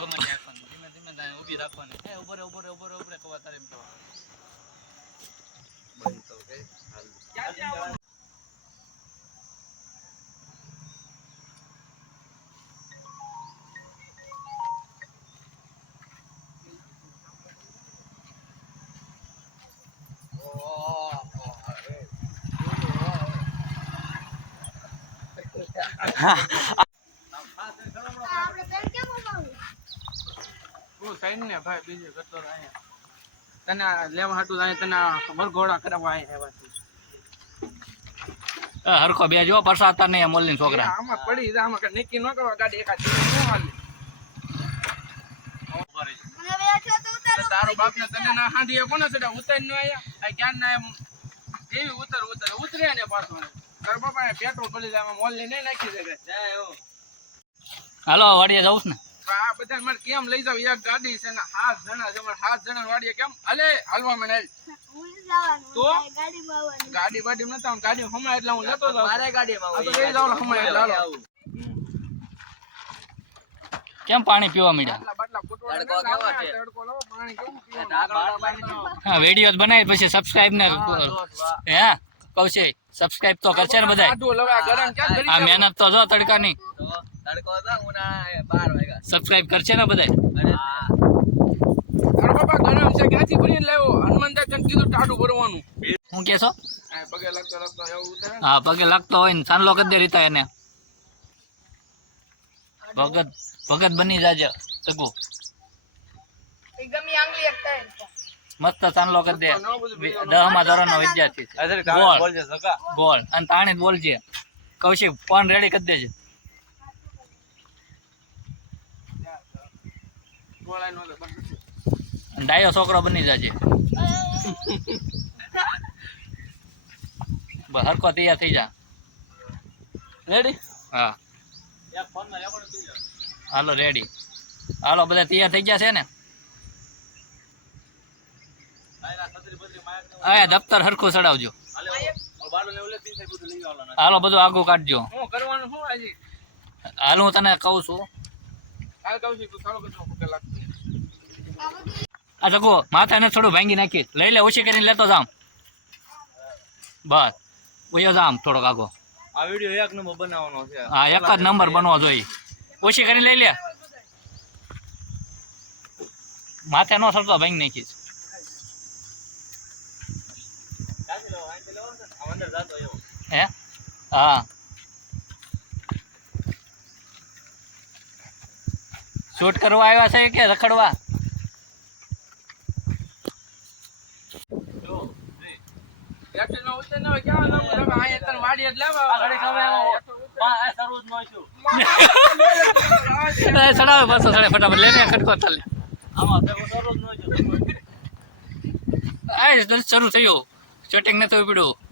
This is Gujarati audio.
ગમે રાખવાનું ધીમે ધીમે જાય ઊભી રાખવાની એ ઉભરે કવા તારે એમ કહેવાનું બંધ તો કે હાલ ક્યાં આવવાનું ને ભાઈ બીજું કરતો તને લેવા હાટું તને વરઘોડા કરાવવા આવ્યા હરખો બે જો પરસાતા નહીં મોલની છોકરા આમાં પડી જાય આમાં નક્કી ન કરવા ગાડી એકાદ તારો બાપ ને તને ના હાંડી કોને ચડ્યા ઉતર ન આયા ક્યાં ના એવી ઉતરે ને પાછો તારો બાપા પેટ્રોલ પડી જાય મોલ ની નહીં નાખી દે હાલો વાડીએ જાઉં ને આ બધા મને કેમ લઈ જાવ એક ગાડી છે ને 7 જણા જમણ 7 જણા વાડીએ કેમ અલે હાલવા મને તો ગાડી વાડી નતા ગાડી હમણાં એટલે હું લેતો જાવ મારે ગાડીમાં આ તો લઈ જાવ હમણાં એટલે હાલો કેમ પાણી પીવા મીડા તડકો કેવો છે તડકો લાવો પાણી કેમ પીવાનું હા વિડિયોસ બનાવી પછી સબસ્ક્રાઇબ ને હે કૌશે સબસ્ક્રાઇબ તો કરશે ને બધાય આ મહેનત તો જો તડકાની તડકો તો ઉનાળા 12 વાગ્યા સબસ્ક્રાઇબ કરશે ને બધાય અરે બાપા ગરમ છે ક્યાંથી ભરીને લાવ્યો હનુમાનદાસ કીધું ટાઢું ભરવાનું હું કેસો પગે લાગતો એવું ઉતરે હા પગે લાગતો હોય ને ચાંદલો કરી દે રીતા એને ભગત બની જાજે તગુ ગમી આંગળી એકતા મસ્ત ચાંદલો કરી દે 10મા ધોરણનો વિદ્યાર્થી છે બોલજે સકા બોલ અને તાણી બોલજે કૌશિક ફોન રેડી કરી દેજે ડાયો છોકરો બની જાજે હરકો તૈયાર થઈ જા રેડી હા હાલો રેડી હાલો બધા તૈયાર થઈ ગયા છે ને હા દફતર હરખું ચડાવજો હાલો બધું આગું કાઢજો હાલ હું તને કહું છું આ જગો માથાને થોડું ભાંગી નાખી લઈ લે ઓછી કરીને લેતો જામ બસ ઓયો જામ થોડોક આગો આ વિડિયો 1 નંબર બનાવવાનો છે હા 1 જ નંબર બનવો જોઈએ ઓછી કરીને લઈ લે માથે નો સરતો ભાંગી નાખીશ હે હા શૂટ કરવા આવ્યા છે કે રખડવા ચડાવે બસો ચડે ફટાફટ લઈને ખટકો ચાલે શરૂ થયું શૂટિંગ નથી પડ્યું